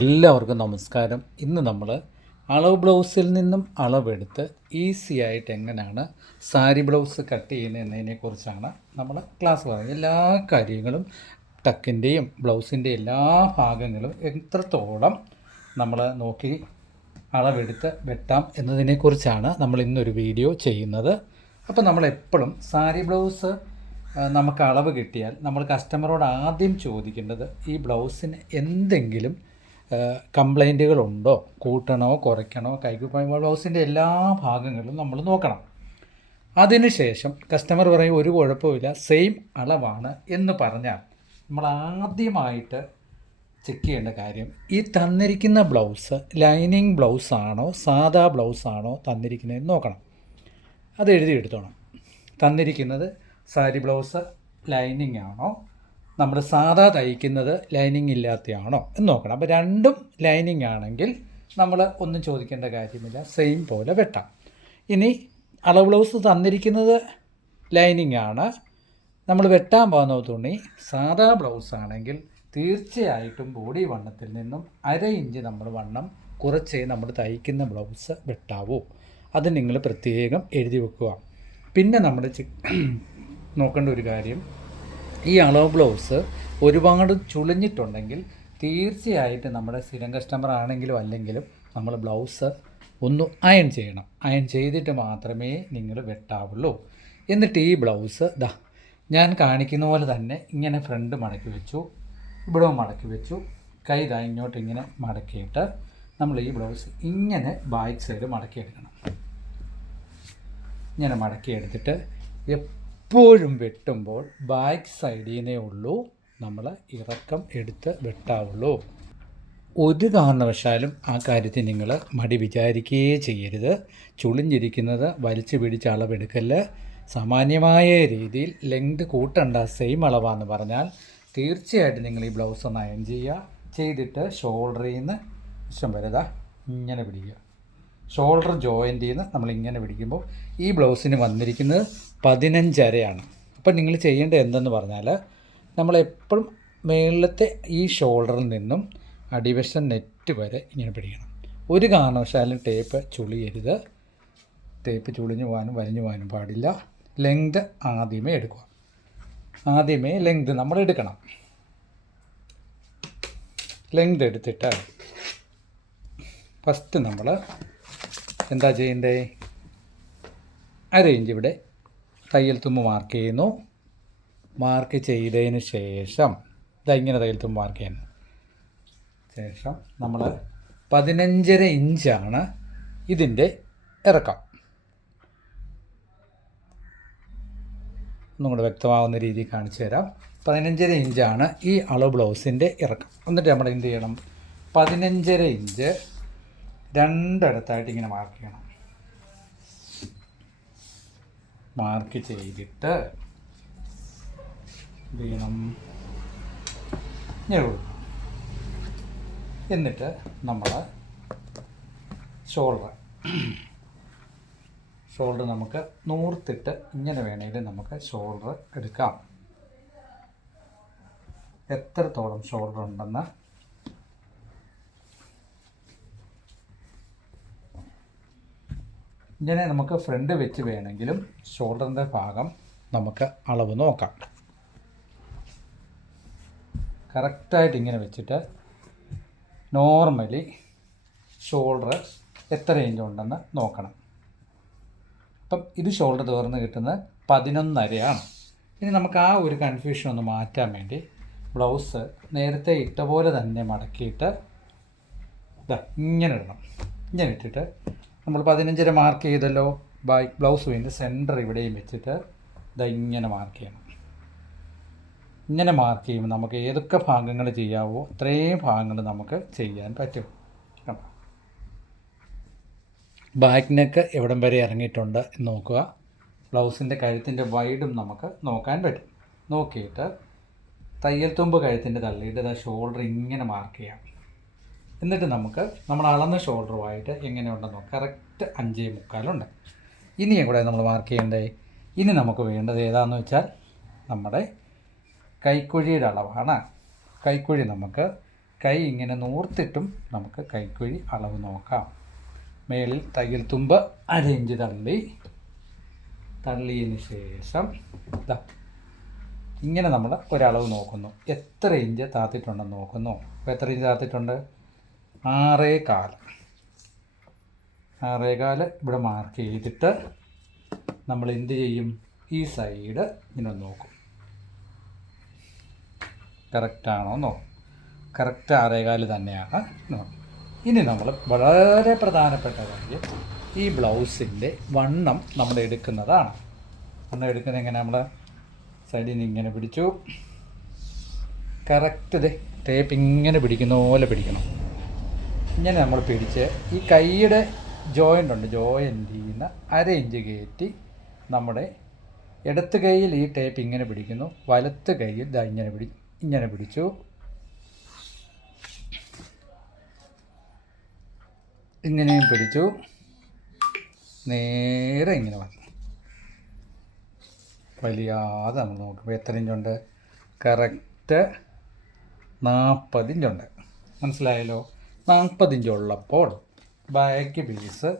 എല്ലാവർക്കും നമസ്കാരം. ഇന്ന് നമ്മൾ അളവ് ബ്ലൗസിൽ നിന്നും അളവെടുത്ത് ഈസി ആയിട്ട് എങ്ങനെയാണ് സാരി ബ്ലൗസ് കട്ട് ചെയ്യുന്നത് എന്നതിനെക്കുറിച്ചാണ് നമ്മൾ ക്ലാസ് പറയുന്നത്. എല്ലാ കാര്യങ്ങളും ടക്കിൻ്റെയും ബ്ലൗസിൻ്റെ എല്ലാ ഭാഗങ്ങളും എത്രത്തോളം നമ്മൾ നോക്കി അളവെടുത്ത് വെട്ടാം എന്നതിനെക്കുറിച്ചാണ് നമ്മൾ ഇന്നൊരു വീഡിയോ ചെയ്യുന്നത്. അപ്പോൾ നമ്മളെപ്പോഴും സാരി ബ്ലൗസ് നമുക്ക് അളവ് കിട്ടിയാൽ നമ്മൾ കസ്റ്റമറോട് ആദ്യം ചോദിക്കേണ്ടത് ഈ ബ്ലൗസിന് എന്തെങ്കിലും കംപ്ലൈൻറ്റുകളുണ്ടോ, കൂട്ടണോ കുറയ്ക്കണോ, കൈക്ക് ബ്ലൗസിൻ്റെ എല്ലാ ഭാഗങ്ങളും നമ്മൾ നോക്കണം. അതിനുശേഷം കസ്റ്റമർ പറയും ഒരു കുഴപ്പമില്ല, സെയിം അളവാണ് എന്ന് പറഞ്ഞാൽ നമ്മൾ ആദ്യമായിട്ട് ചെക്ക് ചെയ്യേണ്ട കാര്യം ഈ തന്നിരിക്കുന്ന ബ്ലൗസ് ലൈനിങ് ബ്ലൗസാണോ സാദാ ബ്ലൗസാണോ തന്നിരിക്കുന്നതെന്ന് നോക്കണം. അത് എഴുതിയെടുത്തോണം. തന്നിരിക്കുന്നത് സാരി ബ്ലൗസ് ലൈനിങ് ആണോ, നമ്മൾ സാധാ തയ്ക്കുന്നത് ലൈനിങ് ഇല്ലാത്തയാണോ എന്ന് നോക്കണം. അപ്പോൾ രണ്ടും ലൈനിങ് ആണെങ്കിൽ നമ്മൾ ഒന്നും ചോദിക്കേണ്ട കാര്യമില്ല, സെയിം പോലെ വെട്ടാം. ഇനി അളവ് ബ്ലൗസ് തന്നിരിക്കുന്നത് ലൈനിങ് ആണ്, നമ്മൾ വെട്ടാൻ പോകുന്ന തുണി സാധാ ബ്ലൗസ് ആണെങ്കിൽ തീർച്ചയായിട്ടും ബോഡി വണ്ണത്തിൽ നിന്നും 1/2 ഇഞ്ച് നമ്മൾ വണ്ണം കുറച്ചേ നമ്മൾ തയ്ക്കുന്ന ബ്ലൗസ് വെട്ടാവൂ. അത് നിങ്ങൾ പ്രത്യേകം എഴുതി വെക്കുക. പിന്നെ നമ്മൾ നോക്കേണ്ട ഒരു കാര്യം, ഈ അളവ് ബ്ലൗസ് ഒരുപാട് ചുളിഞ്ഞിട്ടുണ്ടെങ്കിൽ തീർച്ചയായിട്ടും നമ്മുടെ സ്ഥിരം കസ്റ്റമർ ആണെങ്കിലും അല്ലെങ്കിലും നമ്മൾ ബ്ലൗസ് ഒന്ന് അയൺ ചെയ്യണം. അയൺ ചെയ്തിട്ട് മാത്രമേ നിങ്ങൾ വെട്ടാവുള്ളൂ. എന്നിട്ട് ഈ ബ്ലൗസ് ഞാൻ കാണിക്കുന്ന പോലെ തന്നെ ഇങ്ങനെ ഫ്രണ്ട് മടക്കി വെച്ചു, ഇവിടെ മടക്കി വെച്ചു, കൈ ഇങ്ങോട്ട് ഇങ്ങനെ മടക്കിയിട്ട് നമ്മൾ ഈ ബ്ലൗസ് ഇങ്ങനെ ബാക്ക് സൈഡ് മടക്കിയെടുക്കണം. ഇങ്ങനെ മടക്കിയെടുത്തിട്ട് എപ്പോഴും വെട്ടുമ്പോൾ ബാക്ക് സൈഡിനേ ഉള്ളൂ നമ്മൾ ഇറക്കം എടുത്ത് വെട്ടാവുള്ളൂ. ഒരു കാരണവശാലും ആ കാര്യത്തിൽ നിങ്ങൾ മടി വിചാരിക്കുകയേ ചെയ്യരുത്. ചുളിഞ്ഞിരിക്കുന്നത് വലിച്ചു പിടിച്ച് അളവെടുക്കല്. സാമാന്യമായ രീതിയിൽ ലെങ്ത് കൂട്ടണ്ട, സെയിം അളവാണെന്ന് പറഞ്ഞാൽ തീർച്ചയായിട്ടും നിങ്ങൾ ഈ ബ്ലൗസ് ഒന്ന് അയൺ ചെയ്യുക. ചെയ്തിട്ട് ഷോൾഡറിൽ നിന്ന് വശം വരെ ഇങ്ങനെ പിടിക്കുക. ഷോൾഡർ ജോയിൻ്റിൽ നിന്ന് നമ്മളിങ്ങനെ പിടിക്കുമ്പോൾ ഈ ബ്ലൗസിന് വന്നിരിക്കുന്നത് 15.5 അപ്പം നിങ്ങൾ ചെയ്യേണ്ടത് എന്തെന്ന് പറഞ്ഞാൽ നമ്മളെപ്പോഴും മേളത്തെ ഈ ഷോൾഡറിൽ നിന്നും അടിവശം നെറ്റ് വരെ ഇങ്ങനെ പിടിക്കണം. ഒരു കാരണവശാലും ടേപ്പ് ചുളിയരുത്. ടേപ്പ് ചുളിഞ്ഞു പോകാനും വലിഞ്ഞു പോകാനും പാടില്ല. ലെങ്ത് ആദ്യമേ എടുക്കുക. ആദ്യമേ ലെങ്ത് നമ്മൾ എടുക്കണം. ലെങ്ത് എടുത്തിട്ട് ഫസ്റ്റ് നമ്മൾ എന്താ ചെയ്യേണ്ടത്, 1/2 ഇഞ്ച് ഇവിടെ തയ്യൽ തുമ്പ് മാർക്ക് ചെയ്യുന്നു. മാർക്ക് ചെയ്തതിന് ശേഷം ഇങ്ങനെ തയ്യൽ തുമ്പ് മാർക്ക് ചെയ്യുന്നു. ശേഷം നമ്മൾ 15.5 ഇഞ്ചാണ് ഇതിൻ്റെ ഇറക്കം. ഒന്നും കൂടെ വ്യക്തമാകുന്ന രീതിയിൽ കാണിച്ചു തരാം. 15.5 ഇഞ്ചാണ് ഈ അളവ് ബ്ലൗസിൻ്റെ ഇറക്കം. എന്നിട്ട് നമ്മൾ എന്ത് ചെയ്യണം, 15.5 ഇഞ്ച് രണ്ടിടത്തായിട്ട് ഇങ്ങനെ മാർക്ക് ചെയ്യണം. മാർക്ക് ചെയ്തിട്ട് എന്ത് ചെയ്യണം, ഇങ്ങനെ കൊടുക്കണം. എന്നിട്ട് നമ്മൾ ഷോൾഡർ നമുക്ക് നൂർത്തിട്ട് ഇങ്ങനെ വേണമെങ്കിൽ നമുക്ക് ഷോൾഡർ എടുക്കാം. എത്രത്തോളം ഷോൾഡർ ഉണ്ടെന്ന് ഇങ്ങനെ നമുക്ക് ഫ്രണ്ട് വെച്ച് വേണമെങ്കിലും ഷോൾഡറിൻ്റെ ഭാഗം നമുക്ക് അളവ് നോക്കാം. കറക്റ്റായിട്ട് ഇങ്ങനെ വെച്ചിട്ട് നോർമലി ഷോൾഡർ എത്ര ഇഞ്ച് ഉണ്ടെന്ന് നോക്കണം. അപ്പം ഇത് ഷോൾഡർ തുറന്ന് കിട്ടുന്നത് 11.5 ഇനി നമുക്ക് ആ ഒരു കൺഫ്യൂഷൻ ഒന്ന് മാറ്റാൻ വേണ്ടി ബ്ലൗസ് നേരത്തെ ഇട്ട പോലെ തന്നെ മടക്കിയിട്ട് ഇങ്ങനെ ഇടണം. ഇങ്ങനെ ഇട്ടിട്ട് നമ്മൾ 15.5 മാർക്ക് ചെയ്തല്ലോ, ബ്ലൗസ് വീണ്ടും സെൻറ്റർ ഇവിടെയും വെച്ചിട്ട് ഇങ്ങനെ മാർക്ക് ചെയ്യണം. ഇങ്ങനെ മാർക്ക് ചെയ്യുമ്പോൾ നമുക്ക് ഏതൊക്കെ ഭാഗങ്ങൾ ചെയ്യാവോ അത്രയും ഭാഗങ്ങൾ നമുക്ക് ചെയ്യാൻ പറ്റും. ബാക്ക് നെക്ക് എവിടം വരെ ഇറങ്ങിയിട്ടുണ്ട് എന്ന് നോക്കുക. ബ്ലൗസിൻ്റെ കഴുത്തിൻ്റെ വൈഡും നമുക്ക് നോക്കാൻ പറ്റും. നോക്കിയിട്ട് തയ്യൽ തുമ്പ് കഴുത്തിൻ്റെ തള്ളിയിട്ട് ഷോൾഡർ ഇങ്ങനെ മാർക്ക് ചെയ്യാം. എന്നിട്ട് നമുക്ക് നമ്മൾ അളന്ന ഷോൾഡറുമായിട്ട് എങ്ങനെയുണ്ടെന്ന് നോക്കാം. കറക്റ്റ് 5.75 ഇനിയും കൂടെ നമ്മൾ മാർക്ക് ചെയ്യേണ്ടേ. ഇനി നമുക്ക് വേണ്ടത് ഏതാണെന്ന് വെച്ചാൽ നമ്മുടെ കൈക്കുഴിയുടെ അളവാണ്. കൈക്കുഴി നമുക്ക് കൈ ഇങ്ങനെ നൂർത്തിട്ടും നമുക്ക് കൈക്കുഴി അളവ് നോക്കാം. മേളിൽ തയ്യൽ തുമ്പ് 1/2 ഇഞ്ച് തള്ളിയതിന് ശേഷം ഇങ്ങനെ നമ്മൾ ഒരളവ് നോക്കുന്നു. എത്ര ഇഞ്ച് താത്തിട്ടുണ്ടെന്ന് നോക്കുന്നു. അപ്പോൾ എത്ര ഇഞ്ച് താത്തിട്ടുണ്ട്? 6.25 ഇവിടെ മാർക്ക് ചെയ്തിട്ട് നമ്മൾ എന്ത് ചെയ്യും? ഈ സൈഡ് ഇങ്ങനെ നോക്കും. കറക്റ്റാണോ നോക്കും. കറക്റ്റ് 6.25 തന്നെയാണ് നോക്കും. ഇനി നമ്മൾ വളരെ പ്രധാനപ്പെട്ട കാര്യം, ഈ ബ്ലൗസിൻ്റെ വണ്ണം നമ്മൾ എടുക്കുന്നതാണ്. വണ്ണം എടുക്കുന്നത് എങ്ങനെ? നമ്മൾ സൈഡിൽ നിന്ന് ഇങ്ങനെ പിടിച്ചു, കറക്റ്റ് ടേപ്പ് ഇങ്ങനെ പിടിക്കുന്ന പോലെ പിടിക്കണം. ഇങ്ങനെ നമ്മൾ പിടിച്ച് ഈ കൈയുടെ ജോയിൻറ്റിൽ നിന്ന് 1/2 ഇഞ്ച് കയറ്റി നമ്മുടെ ഇടത്ത് കൈയിൽ ഈ ടേപ്പ് ഇങ്ങനെ പിടിക്കുന്നു, വലത്ത് കൈയിൽ ഇങ്ങനെ പിടിച്ചു, ഇങ്ങനെയും പിടിച്ചു, നേരെ ഇങ്ങനെ വന്നു. വലിയാതെ നമ്മൾ നോക്കുമ്പോൾ എത്ര ഇഞ്ചുണ്ട്? കറക്റ്റ് 40 ഇഞ്ചുണ്ട്. മനസ്സിലായല്ലോ? 40 ഇഞ്ചുള്ളപ്പോൾ ബാക്ക് പീസ്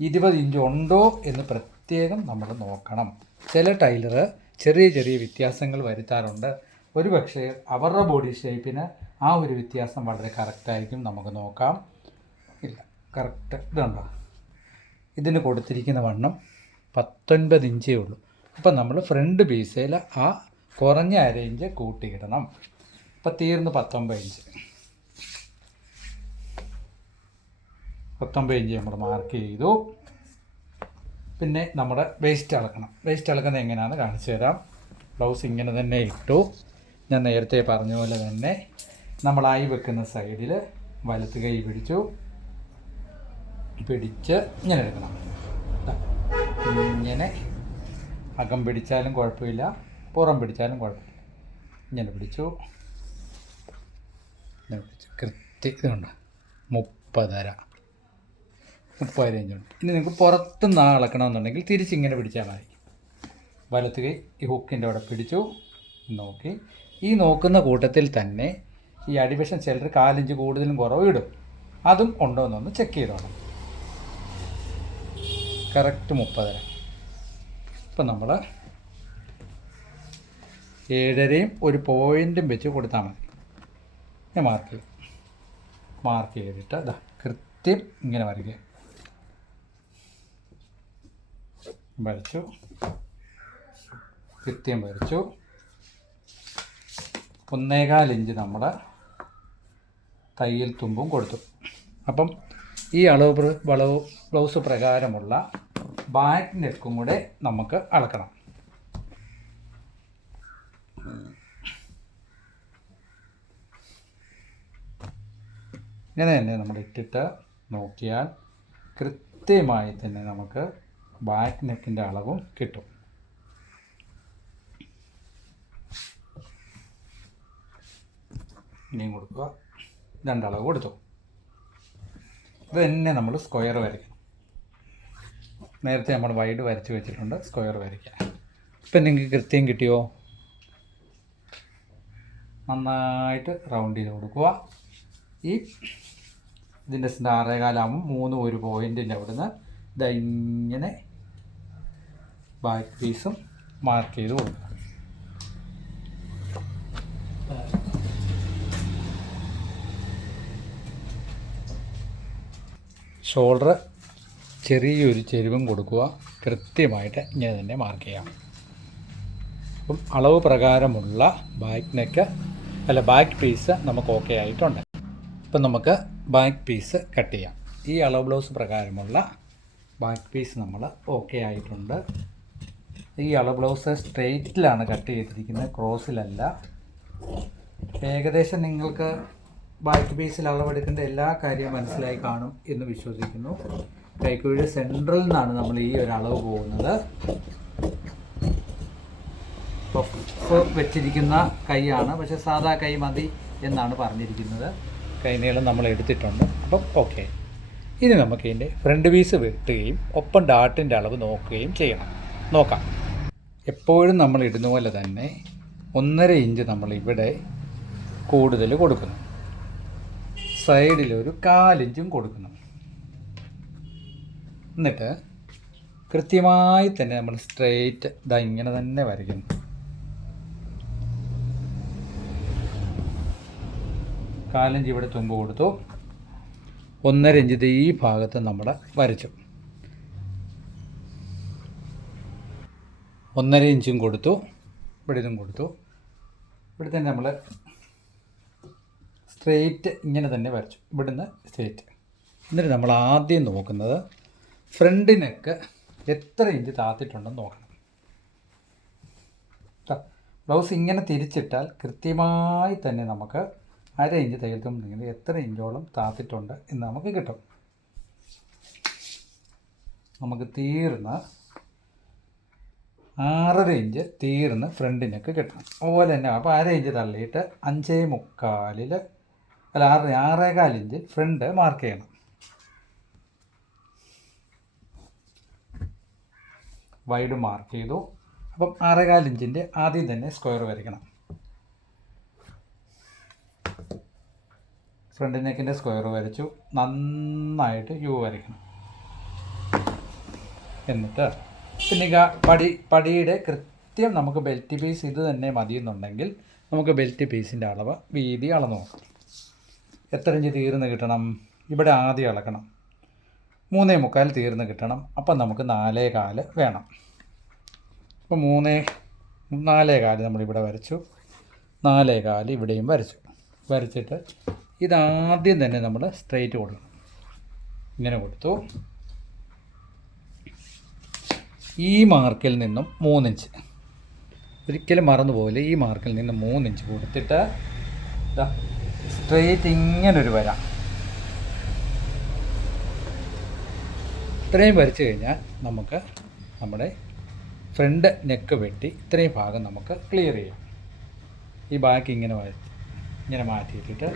20 ഇഞ്ച് ഉണ്ടോ എന്ന് പ്രത്യേകം നമ്മൾ നോക്കണം. ചില ടൈലർ ചെറിയ ചെറിയ വ്യത്യാസങ്ങൾ വരുത്താറുണ്ട്. ഒരു പക്ഷേ അവരുടെ ബോഡി ഷേപ്പിന് ആ ഒരു വ്യത്യാസം വളരെ കറക്റ്റായിരിക്കും. നമുക്ക് നോക്കാം. ഇല്ല, കറക്റ്റ് ഇതുണ്ടോ? ഇതിന് കൊടുത്തിരിക്കുന്ന വണ്ണം 19 ഇഞ്ചേ ഉള്ളൂ. അപ്പം നമ്മൾ ഫ്രണ്ട് പീസയിൽ ആ കുറഞ്ഞ 1/2 ഇഞ്ച് കൂട്ടിയിടണം. അപ്പം തീർന്ന് 19 ഇഞ്ച്. 19 ഇഞ്ച് നമ്മൾ മാർക്ക് ചെയ്തു. പിന്നെ നമ്മുടെ വേസ്റ്റ് അളക്കണം. വേസ്റ്റ് അളക്കുന്നത് എങ്ങനെയാണെന്ന് കാണിച്ചു തരാം. ബ്ലൗസ് ഇങ്ങനെ തന്നെ ഇട്ടു. ഞാൻ നേരത്തെ പറഞ്ഞ പോലെ തന്നെ നമ്മളായി വെക്കുന്ന സൈഡിൽ വലത്ത് കൈ പിടിച്ച് ഇങ്ങനെ എടുക്കണം. ഇങ്ങനെ അകം പിടിച്ചാലും കുഴപ്പമില്ല, പുറം പിടിച്ചാലും കുഴപ്പമില്ല. ഇങ്ങനെ പിടിച്ചു കൃത്യം ഇതുണ്ട് 30 ഇഞ്ചുണ്ട്. ഇനി നിങ്ങൾക്ക് പുറത്തുനിന്ന് അളക്കണമെന്നുണ്ടെങ്കിൽ തിരിച്ചിങ്ങനെ പിടിച്ചാൽ മതി. വലത്ത് കൈ ഈ ഹുക്കിൻ്റെ അവിടെ പിടിച്ചു നോക്കി. ഈ നോക്കുന്ന കൂട്ടത്തിൽ തന്നെ ഈ അടിവശം ചിലർ 4 ഇഞ്ച് കൂടുതലും കുറവ് ഇടും. അതും ഉണ്ടോ എന്നൊന്ന് ചെക്ക് ചെയ്തോണം. കറക്റ്റ് 30. ഇപ്പം നമ്മൾ 7.5 ഒരു പോയിൻറ്റും വെച്ച് കൊടുത്താൽ മതി. ഞാൻ മാർക്ക് ചെയ്തിട്ട് കൃത്യം ഇങ്ങനെ വരയ്ക്കുക. വരച്ചു, കൃത്യം വരച്ചു. 1.25 ഇഞ്ച് നമ്മൾ തയ്യൽ തുമ്പും കൊടുത്തു. അപ്പം ഈ അളവ് ബ്ലൗസ് പ്രകാരമുള്ള ബാക്ക് നെക്കും കൂടെ നമുക്ക് അളക്കണം. ഇങ്ങനെ തന്നെ നമ്മൾ ഇട്ടിട്ട് നോക്കിയാൽ കൃത്യമായി തന്നെ നമുക്ക് ബാക്ക് നെക്കിൻ്റെ അളവും കിട്ടും. ഇനിയും കൊടുക്കുക. 2 അളവ് കൊടുത്തു. ഇത് തന്നെ നമ്മൾ സ്ക്വയർ വരയ്ക്കണം. നേരത്തെ നമ്മൾ വൈഡ് വരച്ച് വെച്ചിട്ടുണ്ട്. സ്ക്വയർ വരയ്ക്കുക. ഇപ്പം നിങ്ങൾക്ക് കൃത്യം കിട്ടിയോ? നന്നായിട്ട് റൗണ്ട് ചെയ്ത് കൊടുക്കുക. ഈ ഇതിൻ്റെ 6.25 ആകുമ്പോൾ 3 ഒരു പോയിൻറ്റിൻ്റെ അവിടുന്ന് ഇങ്ങനെ ബാക്ക് പീസും മാർക്ക് ചെയ്ത് കൊടുക്കുക. ഷോൾഡർ ചെറിയൊരു ചെരിവും കൊടുക്കുക. കൃത്യമായിട്ട് ഇങ്ങനെ തന്നെ മാർക്ക് ചെയ്യാം. അപ്പം അളവ് പ്രകാരമുള്ള ബാക്ക് പീസ് നമുക്ക് ഓക്കെ ആയിട്ടുണ്ട്. ഇപ്പം നമുക്ക് ബാക്ക് പീസ് കട്ട് ചെയ്യാം. ഈ അളവ് ബ്ലൗസ് പ്രകാരമുള്ള ബാക്ക് പീസ് നമ്മൾ ഓക്കെ ആയിട്ടുണ്ട്. ഈ അളവ് ബ്ലൗസ് സ്ട്രെയിറ്റിലാണ് കട്ട് ചെയ്തിരിക്കുന്നത്, ക്രോസിലല്ല. ഏകദേശം നിങ്ങൾക്ക് ബാക്ക് പീസിൽ അളവെടുക്കേണ്ട എല്ലാ കാര്യവും മനസ്സിലായി കാണും എന്ന് വിശ്വസിക്കുന്നു. കൈക്കുഴിയുടെ സെൻട്രൽ നിന്നാണ് നമ്മൾ ഈ ഒരു അളവ് പോകുന്നത്. പഫ് വെച്ചിരിക്കുന്ന കൈയാണ്, പക്ഷേ സാധാ കൈ മതി എന്നാണ് പറഞ്ഞിരിക്കുന്നത്. കൈ നീളം നമ്മൾ എടുത്തിട്ടുണ്ട്. അപ്പം ഓക്കെ. ഇനി നമുക്ക് ഇതിൻ്റെ ഫ്രണ്ട് പീസ് വെട്ടുകയും ഒപ്പം ഡാട്ടിൻ്റെ അളവ് നോക്കുകയും ചെയ്യണം. നോക്കാം. എപ്പോഴും നമ്മൾ ഇടുന്ന പോലെ തന്നെ 1.5 ഇഞ്ച് നമ്മൾ ഇവിടെ കൂടുതൽ കൊടുക്കുന്നു. സൈഡിലൊരു 1/4 ഇഞ്ചും കൊടുക്കണം. എന്നിട്ട് കൃത്യമായി തന്നെ നമ്മൾ സ്ട്രെയിറ്റ് ഇതാ ഇങ്ങനെ തന്നെ വരയ്ക്കുന്നു. 1/4 ഇഞ്ച് ഇവിടെ തുമ്പ് കൊടുത്തു. 1.5 ഇഞ്ച് ഈ ഭാഗത്ത് നമ്മൾ വരച്ചു. 1.5 ഇഞ്ചും കൊടുത്തു. ഇവിടെ ഇതും കൊടുത്തു. ഇവിടെ തന്നെ നമ്മൾ സ്ട്രെയിറ്റ് ഇങ്ങനെ തന്നെ വരച്ചു. ഇവിടുന്ന് സ്ട്രെയിറ്റ്. എന്നിട്ട് നമ്മൾ ആദ്യം നോക്കുന്നത് ഫ്രണ്ട് നെക്ക് എത്ര ഇഞ്ച് താത്തിട്ടുണ്ടെന്ന് നോക്കണം. ബ്ലൗസ് ഇങ്ങനെ തിരിച്ചിട്ടാൽ കൃത്യമായി തന്നെ നമുക്ക് 1/2 ഇഞ്ച് തയ്യൽ തുമ്പ് എത്ര ഇഞ്ചോളം താത്തിട്ടുണ്ട് എന്ന് നമുക്ക് കിട്ടും. നമുക്ക് തീർന്ന് 6.5 ഇഞ്ച് തീർന്ന് ഫ്രണ്ട് നെക്ക് കിട്ടണം. അതുപോലെ തന്നെ അപ്പോൾ 1/2 ഇഞ്ച് തള്ളിയിട്ട് 5.75 അല്ല 6.25 ഇഞ്ച് ഫ്രണ്ട് മാർക്ക് ചെയ്യണം. വൈഡ് മാർക്ക് ചെയ്തു. അപ്പം 6.25 ഇഞ്ചിൻ്റെ ആദ്യം തന്നെ സ്ക്വയർ വരയ്ക്കണം. ഫ്രണ്ട് നെക്കിൻ്റെ സ്ക്വയർ വരച്ചു. നന്നായിട്ട് യു വരയ്ക്കണം. എന്നിട്ട് പിന്നെ പടിയുടെ കൃത്യം നമുക്ക് ബെൽറ്റ് പീസ് ഇത് തന്നെ മതിയെന്നുണ്ടെങ്കിൽ നമുക്ക് ബെൽറ്റ് പീസിൻ്റെ അളവ് വീതി അളന്ന് നോക്കാം. എത്ര ഇഞ്ച് തീർന്ന് കിട്ടണം? ഇവിടെ ആദ്യം അളക്കണം. 3.25 തീർന്ന് കിട്ടണം. അപ്പം നമുക്ക് 4.25 വേണം. അപ്പോൾ 4.25 നമ്മളിവിടെ വരച്ചു. 4.25 ഇവിടെയും വരച്ചു. വരച്ചിട്ട് ഇതാദ്യം തന്നെ നമ്മൾ സ്ട്രെയിറ്റ് കൊടുക്കണം. ഇങ്ങനെ കൊടുത്തു. ഈ മാർക്കിൽ നിന്നും 3 ഇഞ്ച് ഒരിക്കലും മറന്നു പോകില്ല. ഈ മാർക്കിൽ നിന്ന് 3 ഇഞ്ച് കൊടുത്തിട്ട് സ്ട്രെയിറ്റ് ഇങ്ങനൊരു വര ഇത്രയും വരച്ചു കഴിഞ്ഞാൽ നമുക്ക് നമ്മുടെ ഫ്രണ്ട് നെക്ക് വെട്ടി ഇത്രയും ഭാഗം നമുക്ക് ക്ലിയർ ചെയ്യാം. ഈ ബാക്കി ഇങ്ങനെ മാറ്റിയിട്ടിട്ട്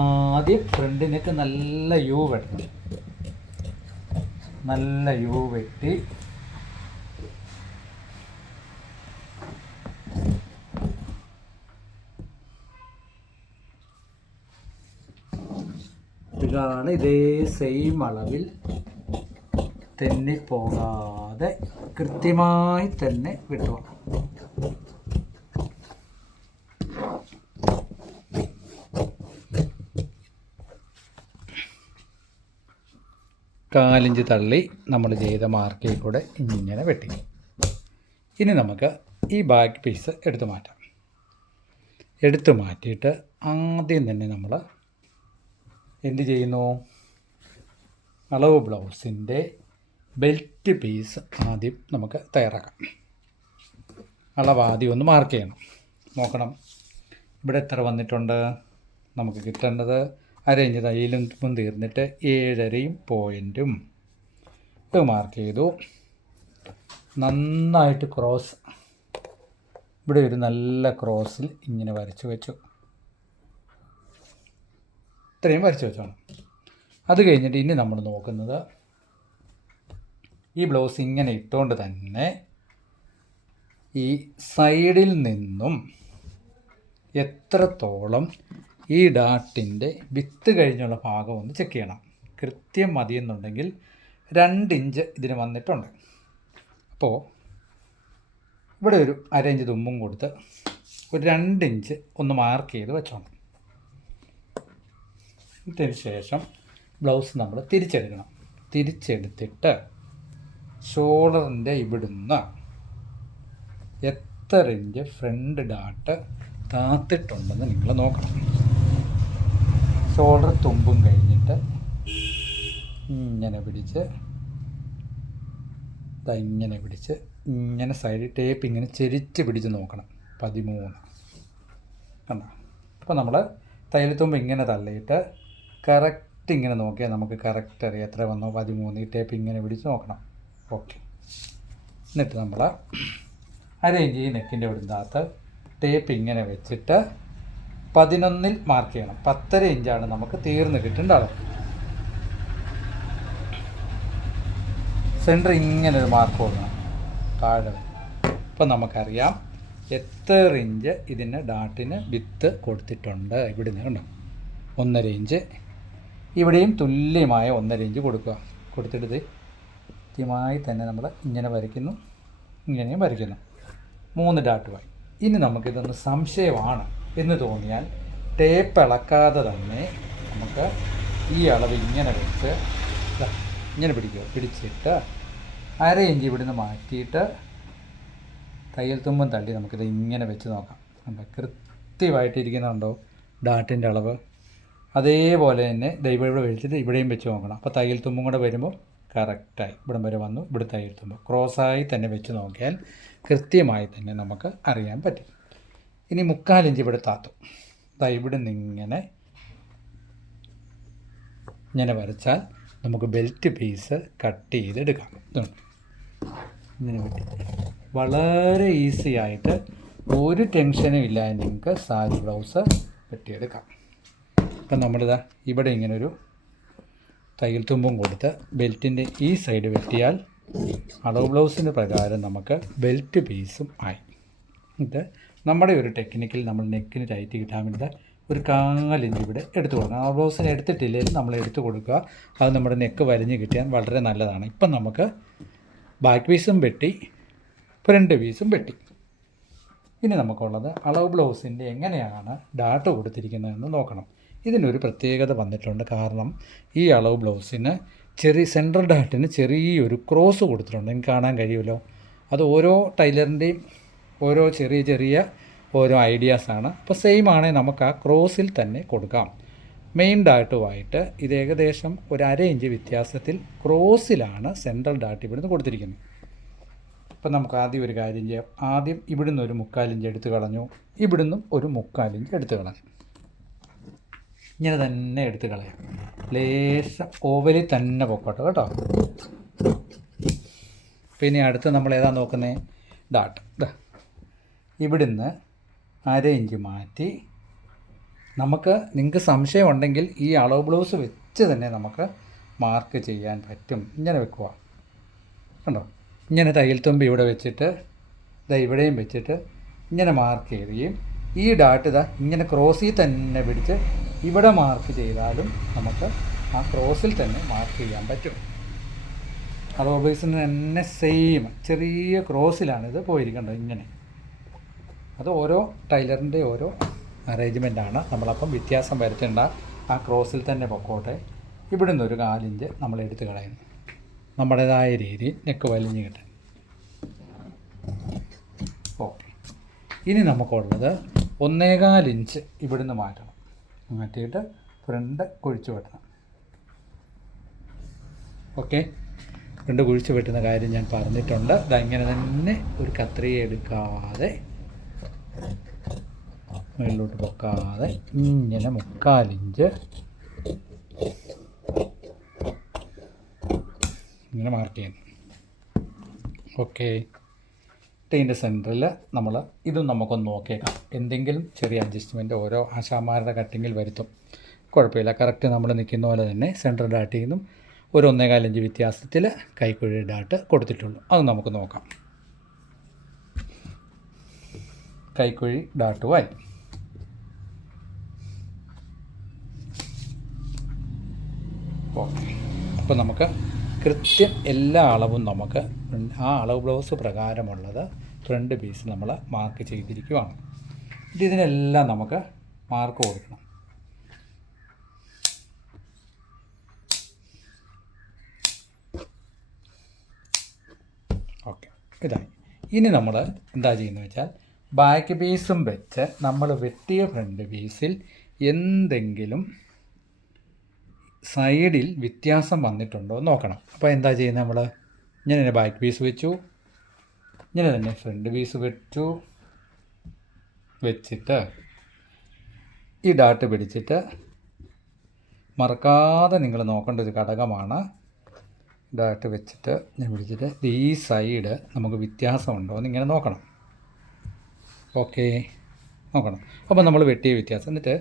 ആദ്യം ഫ്രണ്ട് നെക്ക് നല്ല യു വെട്ടണം. നല്ല യു വെട്ടി ഇതാണ് ഇതേ സെയിം അളവിൽ തെന്നിപ്പോകാതെ കൃത്യമായി തന്നെ വിട്ടു. കാലിഞ്ച് തള്ളി നമ്മൾ ചെയ്ത മാർക്കിൽ കൂടെ ഇങ്ങനെ വെട്ടി. ഇനി നമുക്ക് ഈ ബാക്ക് പീസ് എടുത്തു മാറ്റാം. എടുത്തു മാറ്റിയിട്ട് ആദ്യം തന്നെ നമ്മൾ എന്ത് ചെയ്യുന്നു? അളവ് ബ്ലൗസിൻ്റെ ബെൽറ്റ് പീസ് ആദ്യം നമുക്ക് തയ്യാറാക്കാം. അളവ് ആദ്യം ഒന്ന് മാർക്ക് ചെയ്യണം. നോക്കണം ഇവിടെ എത്ര വന്നിട്ടുണ്ട്. നമുക്ക് കിട്ടേണ്ടത് 1/2 ഇഞ്ച് തയ്യലും തുമ്പും തീർന്നിട്ട് 7.5 പോയിൻറ്റും ഇത് മാർക്ക് ചെയ്തു. നന്നായിട്ട് ക്രോസ് ഇവിടെ ഒരു നല്ല ക്രോസിൽ ഇങ്ങനെ വരച്ചു വെച്ചു. ഇത്രയും വരച്ച് വെച്ചോണം. അത് കഴിഞ്ഞിട്ട് ഇനി നമ്മൾ നോക്കുന്നത് ഈ ബ്ലൗസ് ഇങ്ങനെ ഇട്ടുകൊണ്ട് തന്നെ ഈ സൈഡിൽ നിന്നും എത്രത്തോളം ഈ ഡാട്ടിൻ്റെ വിത്ത് കഴിഞ്ഞുള്ള ഭാഗം ഒന്ന് ചെക്ക് ചെയ്യണം. കൃത്യം മതിയെന്നുണ്ടെങ്കിൽ 2 ഇഞ്ച് ഇതിന് വന്നിട്ടുണ്ട്. അപ്പോൾ ഇവിടെ ഒരു 1/2 ഇഞ്ച് തുമ്പും കൊടുത്ത് ഒരു 2 ഇഞ്ച് ഒന്ന് മാർക്ക് ചെയ്ത് വെച്ചോണം. ഇതിന് ശേഷം ബ്ലൗസ് നമ്മൾ തിരിച്ചെടുക്കണം. തിരിച്ചെടുത്തിട്ട് ഷോൾഡറിൻ്റെ ഇവിടുന്ന് എത്ര ഇഞ്ച് ഫ്രണ്ട് ഡാട്ട് താത്തിട്ടുണ്ടെന്ന് നിങ്ങൾ നോക്കണം. ഷോൾഡർ തുമ്പും കഴിഞ്ഞിട്ട് ഇങ്ങനെ പിടിച്ച് ഇങ്ങനെ പിടിച്ച് ഇങ്ങനെ സൈഡ് ടേപ്പ് ഇങ്ങനെ ചെരിച്ച് പിടിച്ച് നോക്കണം. 13 കണ്ടോ? അപ്പോൾ നമ്മൾ തയ്യൽത്തുമ്പ് ഇങ്ങനെ തള്ളിയിട്ട് കറക്റ്റ് ഇങ്ങനെ നോക്കിയാൽ നമുക്ക് കറക്റ്റ് അറിയാം എത്ര വന്നോ. 13 ഈ ടേപ്പ് ഇങ്ങനെ പിടിച്ച് നോക്കണം. ഓക്കെ. എന്നിട്ട് നമ്മൾ 1/2 ഇഞ്ച് ഈ നെക്കിൻ്റെ ഇവിടുന്നകത്ത് ടേപ്പ് ഇങ്ങനെ വെച്ചിട്ട് 11 മാർക്ക് ചെയ്യണം. 10.5 ഇഞ്ചാണ് നമുക്ക് തീർന്ന് കിട്ടേണ്ട അളവ്. സെൻറ്റർ ഇങ്ങനെ ഒരു മാർക്ക് കൊടുക്കണം താഴെ. അപ്പോൾ നമുക്കറിയാം എത്ര ഇഞ്ച് ഇതിന് ഡാട്ടിന് വിത്ത് കൊടുത്തിട്ടുണ്ട്. ഇവിടുന്ന് കണ്ടോ 1.5 ഇഞ്ച് ഇവിടെയും തുല്യമായ 1.5 ഇഞ്ച് കൊടുക്കുക. കൊടുത്തിട്ട് കൃത്യമായി തന്നെ നമ്മൾ ഇങ്ങനെ വരയ്ക്കുന്നു, ഇങ്ങനെയും വരയ്ക്കുന്നു. 3 ഡാട്ടുമായി. ഇനി നമുക്കിതൊന്ന് സംശയമാണ് എന്ന് തോന്നിയാൽ ടേപ്പ് ഇളക്കാതെ തന്നെ നമുക്ക് ഈ അളവ് ഇങ്ങനെ വെച്ച് ഇങ്ങനെ പിടിച്ചിട്ട് 1/2 ഇഞ്ച് ഇവിടുന്ന് മാറ്റിയിട്ട് തയ്യൽ തുമ്പും തള്ളി നമുക്കിത് ഇങ്ങനെ വെച്ച് നോക്കാം. കണ്ടോ, കൃത്യമായിട്ടിരിക്കുന്നുണ്ടോ ഡാട്ടിൻ്റെ അളവ്? അതേപോലെ തന്നെ ഇവിടെ വെച്ചിട്ട് ഇവിടെയും വെച്ച് നോക്കണം. അപ്പോൾ തയ്യൽ തുമ്പും കൂടെ വരുമ്പോൾ കറക്റ്റായി ഇവിടം വരെ വന്നു. ഇവിടെ തയ്യൽ തുമ്പ് ക്രോസായി തന്നെ വെച്ച് നോക്കിയാൽ കൃത്യമായി തന്നെ നമുക്ക് അറിയാൻ പറ്റും. ഇനി 3/4 ഇഞ്ച് ഇവിടെ താത്തും. ഇവിടെ നിന്ന് ഇങ്ങനെ വരച്ചാൽ നമുക്ക് ബെൽറ്റ് പീസ് കട്ട് ചെയ്തെടുക്കാം. ഇങ്ങനെ വെട്ടി വളരെ ഈസി ആയിട്ട് ഒരു ടെൻഷനും ഇല്ലാതെ നിങ്ങൾക്ക് സാരി ബ്ലൗസ് വെട്ടിയെടുക്കാം. ഇപ്പം നമ്മളിതാ ഇവിടെ ഇങ്ങനൊരു തയ്യൽ തുമ്പും കൊടുത്ത് ബെൽറ്റിൻ്റെ ഈ സൈഡ് വെട്ടിയാൽ അളവ് ബ്ലൗസിൻ്റെ പ്രകാരം നമുക്ക് ബെൽറ്റ് പീസും ആയി. ഇത് നമ്മുടെ ഒരു ടെക്നിക്കിൽ നമ്മൾ നെക്കിന് ടൈറ്റ് കിട്ടാൻ വേണ്ടി ഒരു 1/4 ഇഞ്ച് ഇവിടെ എടുത്തു കൊടുക്കണം. അളവ് ബ്ലൗസിന് എടുത്തിട്ടില്ലെങ്കിൽ നമ്മൾ എടുത്തു കൊടുക്കുക. അത് നമ്മുടെ നെക്ക് വരിഞ്ഞ് കിട്ടിയാൽ വളരെ നല്ലതാണ്. ഇപ്പം നമുക്ക് ബാക്ക് പീസും വെട്ടി, ഫ്രണ്ട് പീസും വെട്ടി. ഇനി നമുക്കുള്ളത് അളവ് ബ്ലൗസിൻ്റെ എങ്ങനെയാണ് ഡാട്ട് കൊടുത്തിരിക്കുന്നതെന്ന് നോക്കണം. ഇതിനൊരു പ്രത്യേകത വന്നിട്ടുണ്ട്. കാരണം ഈ അളവ് ബ്ലൗസിന് സെൻട്രൽ ഡാട്ടിന് ചെറിയൊരു ക്രോസ് കൊടുത്തിട്ടുണ്ട്. നിങ്ങൾക്ക് കാണാൻ കഴിയുമല്ലോ. അത് ഓരോ ടൈലറിൻ്റെയും ഓരോ ചെറിയ ഓരോ ഐഡിയാസാണ്. അപ്പോൾ സെയിം ആണെങ്കിൽ നമുക്ക് ആ ക്രോസിൽ തന്നെ കൊടുക്കാം. മെയിൻ ഡാട്ടുമായിട്ട് ഇത് ഏകദേശം ഒരു 1/2 ഇഞ്ച് വ്യത്യാസത്തിൽ ക്രോസിലാണ് സെൻട്രൽ ഡാട്ട് ഇവിടുന്ന് കൊടുത്തിരിക്കുന്നത്. അപ്പം നമുക്ക് ആദ്യം ഒരു കാര്യം ചെയ്യാം. ആദ്യം ഇവിടുന്ന് ഒരു 3/4 ഇഞ്ച് എടുത്ത് കളഞ്ഞു, ഇവിടുന്നും ഒരു 3/4 ഇഞ്ച് എടുത്ത് കളഞ്ഞു. ഇങ്ങനെ തന്നെ എടുത്ത് കളയാം. ലേശം ഓവലിൽ തന്നെ പൊക്കോട്ടെ കേട്ടോ. പിന്നെ അടുത്ത് നമ്മൾ ഏതാ നോക്കുന്നത്? ഡാട്ട്. ഇവിടുന്ന് 1/2 ഇഞ്ച് മാറ്റി നിങ്ങൾക്ക് സംശയം ഉണ്ടെങ്കിൽ ഈ അളവ് ബ്ലൗസ് വെച്ച് തന്നെ നമുക്ക് മാർക്ക് ചെയ്യാൻ പറ്റും. ഇങ്ങനെ വെക്കുക. കണ്ടോ, ഇങ്ങനെ തയ്യൽ തുമ്പ് ഇവിടെ വെച്ചിട്ട് ഇവിടെയും വെച്ചിട്ട് ഇങ്ങനെ മാർക്ക് ചെയ്യുകയും ഈ ഡാട്ട് ഇങ്ങനെ ക്രോസിൽ തന്നെ പിടിച്ച് ഇവിടെ മാർക്ക് ചെയ്താലും നമുക്ക് ആ ക്രോസിൽ തന്നെ മാർക്ക് ചെയ്യാൻ പറ്റും. അളവ് ബ്ലൗസിന് തന്നെ സെയിം ചെറിയ ക്രോസിലാണിത് പോയിരിക്കേണ്ടത്. ഇങ്ങനെ അത് ഓരോ ടൈലറിൻ്റെ ഓരോ അറേഞ്ച്മെൻറ്റാണ്. നമ്മളപ്പം വ്യത്യാസം വരുത്തേണ്ട. ആ ക്രോസിൽ തന്നെ പൊക്കോട്ടെ. ഇവിടുന്ന് ഒരു 4 ഇഞ്ച് നമ്മൾ എടുത്ത് കളയുന്നു. നമ്മുടേതായ രീതിയിൽ നെക്ക് വലിഞ്ഞ് കിട്ടാൻ. ഓക്കെ. ഇനി നമുക്കുള്ളത് 1.25 ഇഞ്ച് ഇവിടുന്ന് മാറ്റണം. മാറ്റിയിട്ട് ഫ്രണ്ട് കുഴിച്ച് വെട്ടണം. ഓക്കെ. ഫ്രണ്ട് കുഴിച്ച് വെട്ടുന്ന കാര്യം ഞാൻ പറഞ്ഞിട്ടുണ്ട്. ഇങ്ങനെ തന്നെ ഒരു കത്രിക എടുക്കാതെ മുകളിലോട്ട് പൊക്കാതെ ഇങ്ങനെ 3/4 ഇഞ്ച് ഇങ്ങനെ മാർക്ക് ചെയ്യുന്നു. ഓക്കെ. ഇതിൻ്റെ സെൻറ്ററിൽ നമ്മൾ ഇതും നമുക്കൊന്ന് നോക്കിയേക്കാം. എന്തെങ്കിലും ചെറിയ അഡ്ജസ്റ്റ്മെൻറ്റ് ഓരോ ആശാന്മാരുടെ കട്ടിങ്ങിൽ വരുത്തും. കുഴപ്പമില്ല. കറക്റ്റ് നമ്മൾ നിൽക്കുന്ന പോലെ തന്നെ സെൻറ്റർ ഡാട്ടിൽ നിന്നും ഒരു 1.25 ഇഞ്ച് വ്യത്യാസത്തിൽ കൈക്കുഴി ഡാട്ട് കൊടുത്തിട്ടുള്ളൂ. അത് നമുക്ക് നോക്കാം. കൈക്കുഴി ഡാട്ടുമായി ഓക്കെ. അപ്പോൾ നമുക്ക് കൃത്യം എല്ലാ അളവും നമുക്ക് ആ അളവ് ബ്ലൗസ് പ്രകാരമുള്ളത് ഫ്രണ്ട് പീസ് നമ്മൾ മാർക്ക് ചെയ്തിരിക്കുകയാണ്. ഇതിനെല്ലാം നമുക്ക് മാർക്ക് കൊടുക്കണം. ഓക്കെ. ഇതായി. ഇനി നമ്മൾ എന്താ ചെയ്യുന്നത് വെച്ചാൽ ബാക്ക് പീസും വെച്ച് നമ്മൾ വെട്ടിയ ഫ്രണ്ട് പീസിൽ എന്തെങ്കിലും സൈഡിൽ വ്യത്യാസം വന്നിട്ടുണ്ടോ എന്ന് നോക്കണം. അപ്പോൾ എന്താ ചെയ്യുന്നത്? നമ്മൾ ഇങ്ങനെ തന്നെ ബാക്ക് പീസ് വെച്ചു, ഇങ്ങനെ തന്നെ ഫ്രണ്ട് പീസ് വെച്ചിട്ട് ഈ ഡാട്ട് പിടിച്ചിട്ട് മറക്കാതെ നിങ്ങൾ നോക്കേണ്ട ഒരു ഘടകമാണ്. ഡാട്ട് വെച്ചിട്ട് ഞാൻ പിടിച്ചിട്ട് ഈ സൈഡ് നമുക്ക് വ്യത്യാസമുണ്ടോ എന്ന് ഇങ്ങനെ നോക്കണം. ഓക്കെ, നോക്കണം. അപ്പോൾ നമ്മൾ വെട്ടിയ വ്യത്യാസം എന്നിട്ട്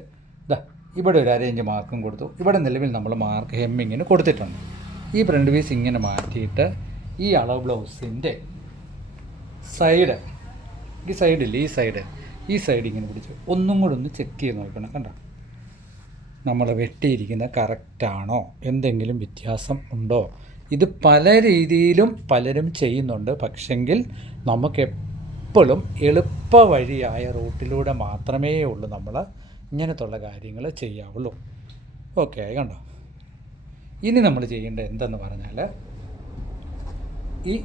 ഇവിടെ ഒരു 1/2 ഇഞ്ച് മാർക്കും കൊടുത്തു. ഇവിടെ നിലവിൽ നമ്മൾ മാർക്ക് ഹെമ്മിങ്ങിന് കൊടുത്തിട്ടുണ്ട്. ഈ ഫ്രണ്ട് പീസ് ഇങ്ങനെ മാറ്റിയിട്ട് ഈ അളവ് ബ്ലൗസിൻ്റെ സൈഡ് ഈ സൈഡ് ഇങ്ങനെ പിടിച്ച് ഒന്നും കൂടെ ഒന്ന് ചെക്ക് ചെയ്ത് നോക്കണം. കണ്ടോ, നമ്മൾ വെട്ടിയിരിക്കുന്ന കറക്റ്റാണോ, എന്തെങ്കിലും വ്യത്യാസം ഉണ്ടോ? ഇത് പല രീതിയിലും പലരും ചെയ്യുന്നുണ്ട്. പക്ഷെങ്കിൽ നമുക്ക് എപ്പോഴും എളുപ്പ വഴിയായ റൂട്ടിലൂടെ മാത്രമേ ഉള്ളൂ നമ്മൾ ഇങ്ങനത്തുള്ള കാര്യങ്ങൾ ചെയ്യാവുള്ളൂ. ഓക്കെ, കണ്ടോ? ഇനി നമ്മൾ ചെയ്യേണ്ടത് എന്തെന്ന് പറഞ്ഞാൽ, ഈ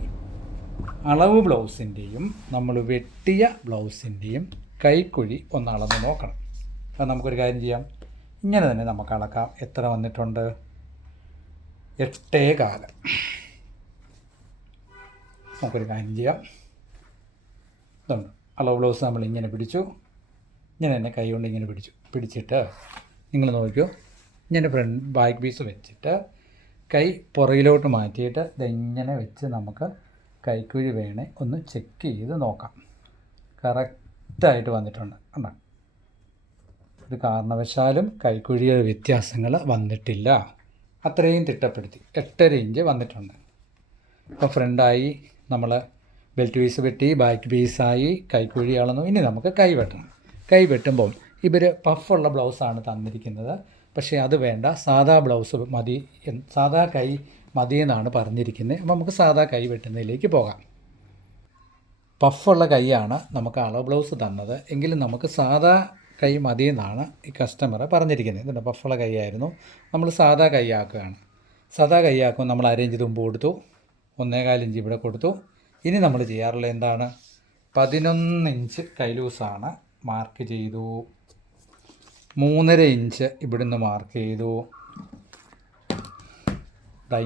അളവ് ബ്ലൗസിൻ്റെയും നമ്മൾ വെട്ടിയ ബ്ലൗസിൻ്റെയും കൈക്കുഴി ഒന്ന് അളന്ന് നോക്കണം. അത് നമുക്കൊരു കാര്യം ചെയ്യാം, ഇങ്ങനെ തന്നെ നമുക്ക് അളക്കാം. എത്ര വന്നിട്ടുണ്ട്? 8.25. നമുക്കൊരു കാര്യം ചെയ്യാം. ഇതുണ്ട്, അളവ് ബ്ലൗസ് നമ്മൾ ഇങ്ങനെ പിടിച്ചു, ഇങ്ങനെ തന്നെ കൈ കൊണ്ട് ഇങ്ങനെ പിടിച്ചിട്ട് നിങ്ങൾ നോക്കിയോ, ഇങ്ങനെ ബാക്ക് പീസ് വെച്ചിട്ട് കൈ പുറകിലോട്ട് മാറ്റിയിട്ട് ഇതെങ്ങനെ വെച്ച് നമുക്ക് കൈക്കുഴി വേണേ ഒന്ന് ചെക്ക് ചെയ്ത് നോക്കാം. കറക്റ്റായിട്ട് വന്നിട്ടുണ്ട്. കണ്ടോ? ഒരു കാരണവശാലും കൈക്കുഴിയുടെ വ്യത്യാസങ്ങൾ വന്നിട്ടില്ല. അത്രയും തിട്ടപ്പെടുത്തി 8.5 ഇഞ്ച് വന്നിട്ടുണ്ട്. അപ്പോൾ ഫ്രണ്ടായി നമ്മൾ ബെൽറ്റ് പീസ് വെട്ടി, ബാക്ക് പീസായി, കൈക്കുഴി അളന്നു. ഇനി നമുക്ക് കൈ വെട്ടണം. കൈ വെട്ടുമ്പം ഇവർ പഫുള്ള ബ്ലൗസാണ് തന്നിരിക്കുന്നത്. പക്ഷേ അത് വേണ്ട, സാധാ ബ്ലൗസ് മതി, സാധാ കൈ മതി എന്നാണ് പറഞ്ഞിരിക്കുന്നത്. അപ്പോൾ നമുക്ക് സാധാ കൈ വെട്ടുന്നതിലേക്ക് പോകാം. പഫുള്ള കൈയാണ് നമുക്ക് അളവ് ബ്ലൗസ് തന്നത്, എങ്കിലും നമുക്ക് സാധാ കൈ മതി എന്നാണ് ഈ കസ്റ്റമർ പറഞ്ഞിരിക്കുന്നത്. ഇതിൻ്റെ പഫുള്ള കൈയായിരുന്നു, നമ്മൾ സാധാ കൈ ആക്കുകയാണ്. സാധാ കൈ ആക്കുമ്പോൾ നമ്മൾ 1/2 ഇഞ്ച് തുമ്പ് കൊടുത്തു, 1.25 ഇഞ്ച് ഇവിടെ കൊടുത്തു. ഇനി നമ്മൾ ചെയ്യാറുള്ളത് എന്താണ്? 11 ഇഞ്ച് കൈ ലൂസാണ്, മാർക്ക് ചെയ്തു. 3.5 ഇഞ്ച് ഇവിടുന്ന് മാർക്ക് ചെയ്തു.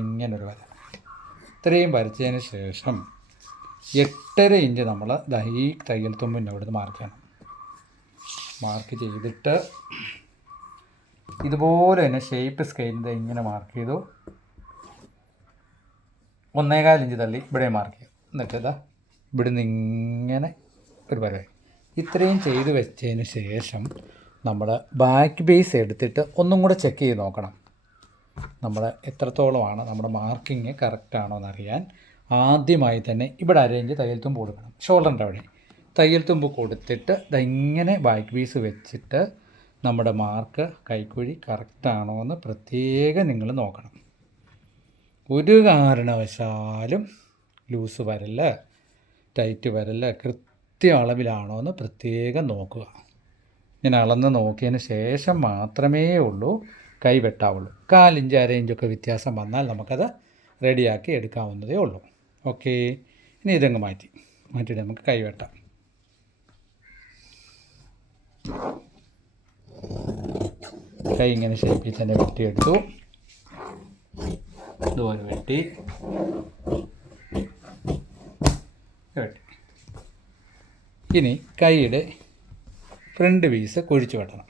ഇങ്ങനൊരു വര, ഇത്രയും വരച്ചതിന് ശേഷം 8.5 ഇഞ്ച് നമ്മൾ ഈ തയ്യൽ തുമ്പിൻ്റെ അവിടുന്ന് മാർക്ക് ചെയ്യണം. മാർക്ക് ചെയ്തിട്ട് ഇതുപോലെ തന്നെ ഷേപ്പ് സ്കെയിലിൻ്റെ ഇങ്ങനെ മാർക്ക് ചെയ്തു. 1.25 ഇഞ്ച് തള്ളി ഇവിടെ മാർക്ക് ചെയ്തു. എന്നിട്ട് ഇതാ ഇവിടുന്ന് ഇങ്ങനെ ഒരു വര. ഇത്രയും ചെയ്ത് വെച്ചതിന് ശേഷം നമ്മൾ ബാക്ക് ബേസ് എടുത്തിട്ട് ഒന്നും കൂടെ ചെക്ക് ചെയ്ത് നോക്കണം. നമ്മൾ എത്രത്തോളമാണ് നമ്മുടെ മാർക്കിങ് കറക്റ്റാണോ എന്നറിയാൻ ആദ്യമായി തന്നെ ഇവിടെ 1/2 ഇഞ്ച് തയ്യൽ തുമ്പ് കൊടുക്കണം. ഷോൾഡറിൻ്റെ അവിടെ തയ്യൽ തുമ്പ് കൊടുത്തിട്ട് ഇങ്ങനെ ബാക്ക് പീസ് വെച്ചിട്ട് നമ്മുടെ മാർക്ക് കൈക്കുഴി കറക്റ്റാണോ എന്ന് പ്രത്യേകം നിങ്ങൾ നോക്കണം. ഒരു കാരണവശാലും ലൂസ് വരല്ല, ടൈറ്റ് വരല്ല, കൃത്യ അളവിലാണോ എന്ന് പ്രത്യേകം നോക്കുക. ഇങ്ങനെ അളന്ന് നോക്കിയതിന് ശേഷം മാത്രമേ ഉള്ളൂ കൈ വെട്ടാവുള്ളൂ. 1/4 ഇഞ്ച് 1/2 ഇഞ്ചൊക്കെ വ്യത്യാസം വന്നാൽ നമുക്കത് റെഡിയാക്കി എടുക്കാവുന്നതേ ഉള്ളൂ. ഓക്കെ, ഇനി ഇതങ്ങ് മാറ്റിയിട്ട് നമുക്ക് കൈ വെട്ടാം. കൈ ഇങ്ങനെ ഷേപ്പിൽ തന്നെ വെട്ടിയെടുത്തു. ഇതുപോലെ വെട്ടി. ഇനി കൈയുടെ ഫ്രണ്ട് പീസ് കുഴിച്ച് വെട്ടണം.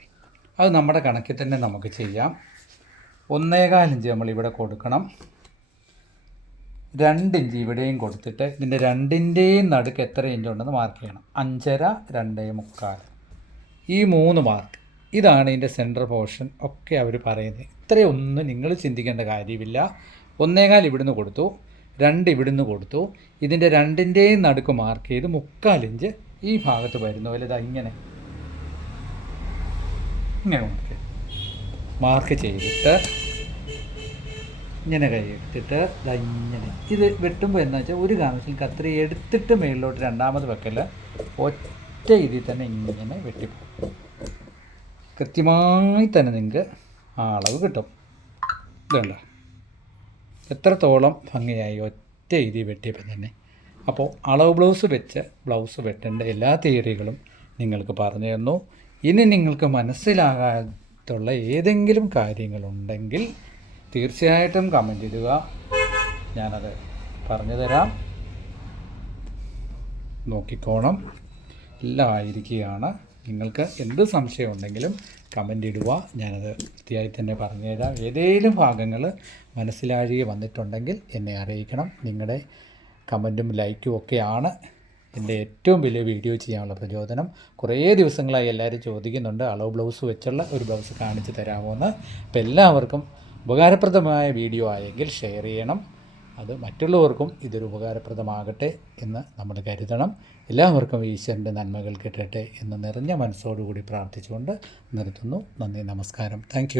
അത് നമ്മുടെ കണക്കിൽ തന്നെ നമുക്ക് ചെയ്യാം. 1.25 ഇഞ്ച് നമ്മൾ ഇവിടെ കൊടുക്കണം, 2 ഇഞ്ച് ഇവിടെയും കൊടുത്തിട്ട് ഇതിൻ്റെ രണ്ടിൻ്റെയും നടുക്ക് എത്ര ഇഞ്ച് ഉണ്ടെന്ന് മാർക്ക് ചെയ്യണം. 5.5, 2.25, ഈ 3 മാർക്ക്. ഇതാണ് ഇതിൻ്റെ സെൻറ്റർ പോർഷൻ ഒക്കെ അവർ പറയുന്നത്. ഇത്രയൊന്നും നിങ്ങൾ ചിന്തിക്കേണ്ട കാര്യമില്ല. 1.25 ഇവിടുന്ന് കൊടുത്തു, 2 ഇവിടുന്ന് കൊടുത്തു. ഇതിൻ്റെ രണ്ടിൻ്റെയും നടുക്ക് മാർക്ക് ചെയ്ത് 3/4 ഇഞ്ച് ഈ ഭാഗത്ത് വരുന്ന പോലെ ഇങ്ങനെ മാർക്ക് ചെയ്തിട്ട് ഇങ്ങനെ കൈ എടുത്തിട്ട് ഇങ്ങനെ ഇത് വെട്ടുമ്പോൾ എന്താ വെച്ചാൽ ഒരു കാരണവശാലും കത്രി എടുത്തിട്ട് മേളിലോട്ട് രണ്ടാമത് വെക്കല്, ഒറ്റ ഇതിൽ തന്നെ ഇങ്ങനെ വെട്ടിപ്പോകും. കൃത്യമായി തന്നെ നിങ്ങൾക്ക് ആ അളവ് കിട്ടും. ഇതുണ്ട് എത്രത്തോളം ഭംഗിയായി ഒറ്റ ഇതിൽ വെട്ടിയപ്പോൾ തന്നെ. അപ്പോൾ അളവ് ബ്ലൗസ് വെച്ച് ബ്ലൗസ് വെട്ടേണ്ട എല്ലാ തിയറികളും നിങ്ങൾക്ക് പറഞ്ഞു തന്നു. ഇനി നിങ്ങൾക്ക് മനസ്സിലാകാത്തുള്ള ഏതെങ്കിലും കാര്യങ്ങളുണ്ടെങ്കിൽ തീർച്ചയായിട്ടും കമൻറ്റ് ഇടുക, ഞാനത് പറഞ്ഞു തരാം. നോക്കിക്കോണം, എല്ലാം ആയിരിക്കുകയാണ്. നിങ്ങൾക്ക് എന്ത് സംശയം ഉണ്ടെങ്കിലും കമൻ്റ് ഇടുക, ഞാനത് വൃത്തിയായി തന്നെ പറഞ്ഞുതരാം. ഏതെങ്കിലും ഭാഗങ്ങൾ മനസ്സിലാഴിക വന്നിട്ടുണ്ടെങ്കിൽ എന്നെ അറിയിക്കണം. നിങ്ങളുടെ കമൻറ്റും ലൈക്കും ഒക്കെയാണ് എൻ്റെ ഏറ്റവും വലിയ വീഡിയോ ചെയ്യാനുള്ള പ്രചോദനം. കുറേ ദിവസങ്ങളായി എല്ലാവരും ചോദിക്കുന്നുണ്ട് അളവ് ബ്ലൗസ് വെച്ചുള്ള ഒരു ബ്ലൗസ് കാണിച്ച് തരാമോ എന്ന്. അപ്പോൾ എല്ലാവർക്കും ഉപകാരപ്രദമായ വീഡിയോ ആയെങ്കിൽ ഷെയർ ചെയ്യണം. അത് മറ്റുള്ളവർക്കും ഇതൊരു ഉപകാരപ്രദമാകട്ടെ എന്ന് നമ്മൾ കരുതണം. എല്ലാവർക്കും ഈശ്വരൻ്റെ നന്മകൾ കിട്ടട്ടെ എന്ന് നിറഞ്ഞ മനസ്സോടുകൂടി പ്രാർത്ഥിച്ചുകൊണ്ട് നിർത്തുന്നു. നന്ദി, നമസ്കാരം. താങ്ക്